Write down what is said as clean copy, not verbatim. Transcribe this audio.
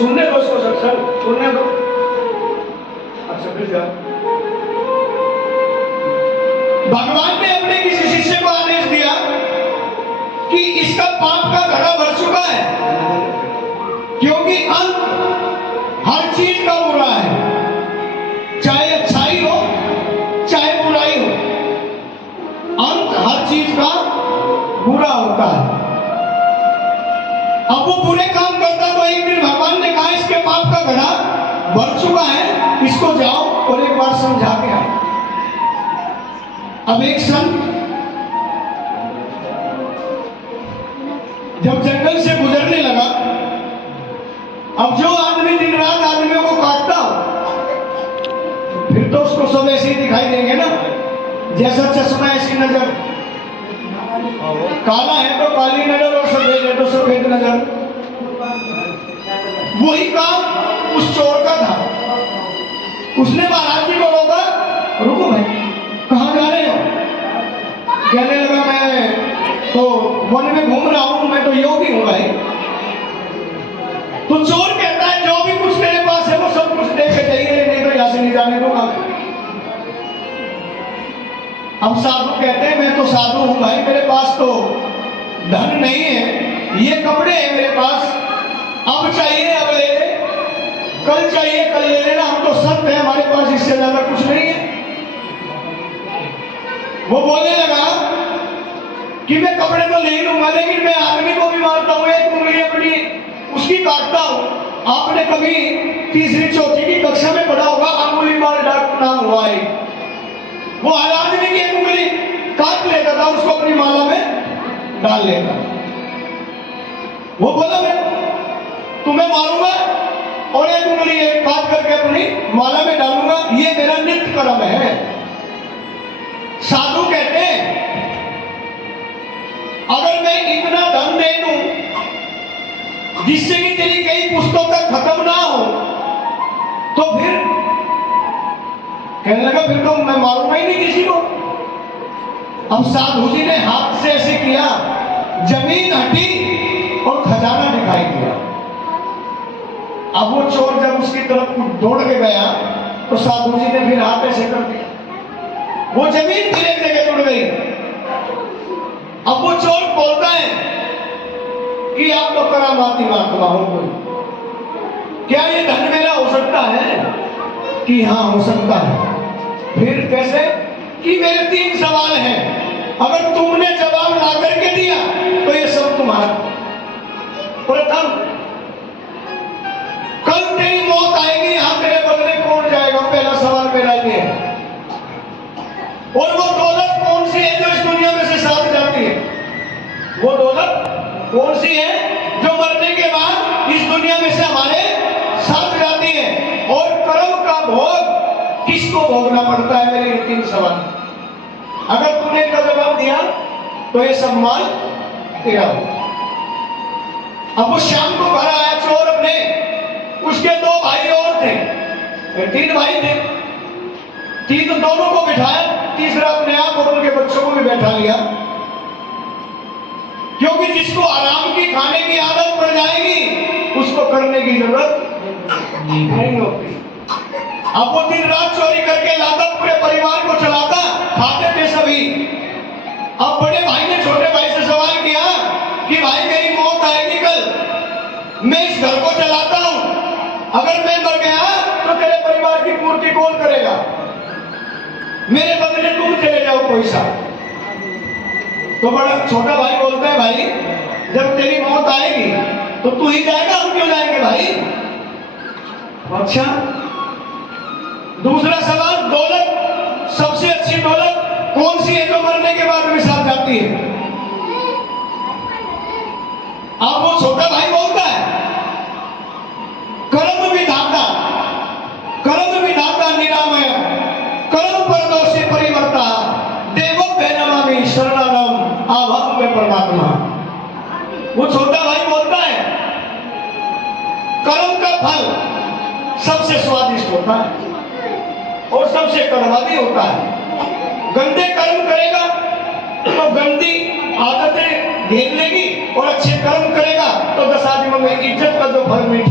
सुनने दो उसको सत्संग, सुनने दो। अच्छा फिर क्या? भगवान ने अपने किसी शिष्य को आदेश दिया कि इसका पाप का घड़ा भर चुका है, क्योंकि अंत हर चीज का बुरा है, चाहे अच्छाई हो चाहे बुराई हो, अंत हर चीज का बुरा होता है। अब वो बुरे काम करता तो एक दिन भगवान ने कहा इसके पाप का घड़ा भर चुका है, इसको जाओ और एक बार समझा के आओ। अब एक संत जब जंगल से गुजरने लगा, अब जो आदमी दिन रात आदमियों को काटता हो फिर तो उसको सब ऐसे ही दिखाई देंगे ना, जैसा चश्मा ऐसी नजर, काला है तो काली नजर और सफेद है तो सफेद नजर। वही काम उस चोर का था। उसने महाराज जी को रोका, रुको भाई कहाँ जा रहे हो? कहने लगा मैं तो वन में घूम रहा हूं, मैं तो योगी हूं भाई। तो चोर कहता है जो भी कुछ तेरे पास है वो सब कुछ दे के जाइए, नहीं तो यहां से नहीं जाने दूंगा। अब साधु कहते हैं मैं तो साधु हूं भाई, मेरे पास तो धन नहीं है, ये कपड़े हैं मेरे पास, अब चाहिए अब ले ले, कल चाहिए कल ले लेना, हम तो संत हैं, हमारे पास इससे ज्यादा कुछ नहीं है। वो बोलने लगा कि मैं कपड़े तो ले लूंगा, लेकिन मैं आदमी को भी मारता हूँ, एक उंगली अपनी उसकी काटता हूँ। आपने कभी तीसरी चौथी की कक्षा में पढ़ा होगा, अंगुली मार डॉक्टर नाम हुआ है, वो हर आदमी की एक उंगली काट लेता था, उसको अपनी माला में डाल लेता। वो बोला मैं तुम्हें मारूंगा और एक उंगली काट करके अपनी माला में डालूंगा, ये मेरा नित्य कर्म है। साधु कहते हैं अगर मैं इतना धन दे दूं जिससे कि तेरी कई पुस्तकों तक खत्म ना हो तो फिर कहने लगा फिर तो मैं मारूंगा ही नहीं किसी को। अब साधु जी ने हाथ से ऐसे किया, जमीन हटी और खजाना दिखाई दिया। अब वो चोर जब उसकी तरफ दौड़ के गया तो साधु जी ने फिर हाथ ऐसे कर दिया, वो जमीन फिर एक जगह जुड़ गई। अब वो चोर बोलता है कि आप तो करामाती महात्मा हो कोई, क्या ये धन मेरा हो सकता है? कि हाँ हो सकता है। फिर कैसे? कि मेरे 3 सवाल हैं, अगर तुमने जवाब ला करके दिया तो ये सब तुम्हारा। प्रथम, कल तेरी मौत आएगी, यहां तेरे बदले कौन जाएगा? पहला सवाल मेरा ये है। और वो दौलत कौन सी है जो इस दुनिया में से साथ जाती है? वो दौलत कौन सी है जो मरने के बाद इस दुनिया में से हमारे साथ जाती है? और कर्म का भोग किसको भोगना पड़ता है? मेरे 3 सवाल। अगर तूने इनका जवाब दिया तो ये सम्मान तेरा हो। अब वो शाम को घर आया चोर अपने, उसके 2 भाई और थे, 3 भाई थे, 3 दोनों को बिठाया, तीसरा अपने आप और उनके बच्चों को भी बैठा लिया, क्योंकि जिसको आराम की खाने की आदत पड़ जाएगी उसको करने की जरूरत नहीं होती। अब वो दिन रात चोरी करके लाता, पूरे परिवार को चलाता, खाते थे सभी। अब बड़े भाई ने छोटे भाई से सवाल किया कि भाई मेरी मौत आएगी कल, मैं इस घर को चलाता हूं, अगर मैं मर गया तो तेरे परिवार की पूर्ति कौन करेगा? मेरे बदले तुम चले जाओ कोई सा। तो बड़ा छोटा भाई बोलता है भाई जब तेरी मौत आएगी तो तू ही जाएगा, हम क्यों जाएंगे भाई? अच्छा। दूसरा सवाल, दौलत, सबसे अच्छी दौलत कौन सी है जो मरने के बाद भी साथ जाती है? अब वो छोटा भाई बोलता है कर्म विधाता, कर्म विधाता निरामय, कर्म परदोषी परिवर्ता, देवो नमामि शरणागम आभम में परमात्मा। वो छोटा भाई बोलता है कर्म का फल सबसे स्वादिष्ट होता है और सबसे कड़वा भी होता है। गंदे कर्म करेगा तो गंदी आदतें घेर लेगी, और अच्छे कर्म करेगा तो 10 आदमियों में इज्जत का जो फल मीठा